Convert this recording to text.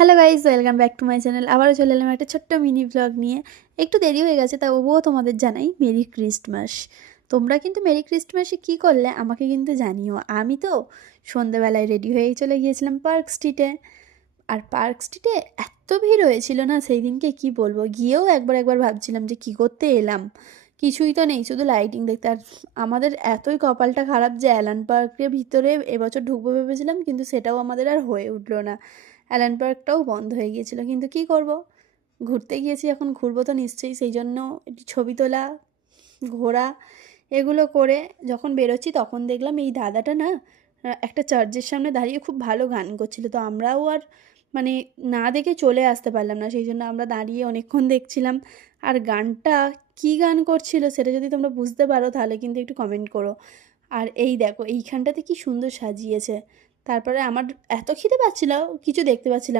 Hello guys, welcome back to my channel. আবারও চলে এলাম একটা ছোট্ট মিনি ব্লগ নিয়ে। একটু দেরি হয়ে গেছে, তবুও তোমাদের জানাই মেরি ক্রিস্টমাস। তোমরা কিন্তু মেরি ক্রিস্টমাসে কী করলে আমাকে কিন্তু জানিও। আমি তো সন্ধেবেলায় রেডি হয়েই চলে গিয়েছিলাম পার্ক স্ট্রিটে। আর পার্ক স্ট্রিটে এত ভিড় হয়েছিল না সেই দিনকে, কি বলবো। গিয়েও একবার ভাবছিলাম যে কী করতে এলাম, কিছুই তো নেই, শুধু লাইটিং দেখতে। আর আমাদের এতই কপালটা খারাপ যে অ্যালান পার্কের ভিতরে এবছর ঢুকবো ভেবেছিলাম, কিন্তু সেটাও আমাদের আর হয়ে উঠলো না। অ্যালান পার্কটাও বন্ধ হয়ে গিয়েছিলো, কিন্তু কী করব, ঘুরতে গিয়েছি, এখন ঘুরবো তো নিশ্চয়ই। সেই জন্য একটু ছবি তোলা, ঘোরা, এগুলো করে যখন বেরোচ্ছি তখন দেখলাম এই দাদাটা না একটা চার্চের সামনে দাঁড়িয়ে খুব ভালো গান করছিল। তো আমরাও আর মানে না দেখে চলে আসতে পারলাম না, সেই জন্য আমরা দাঁড়িয়ে অনেকক্ষণ দেখছিলাম। আর গানটা কী গান করছিল সেটা যদি তোমরা বুঝতে পারো তাহলে কিন্তু একটু কমেন্ট করো। আর এই দেখো এইখানটাতে কি সুন্দর সাজিয়েছে। তারপরে আমার এত খিদে পাচ্ছিল, কিছু দেখতে পাচ্ছিলাম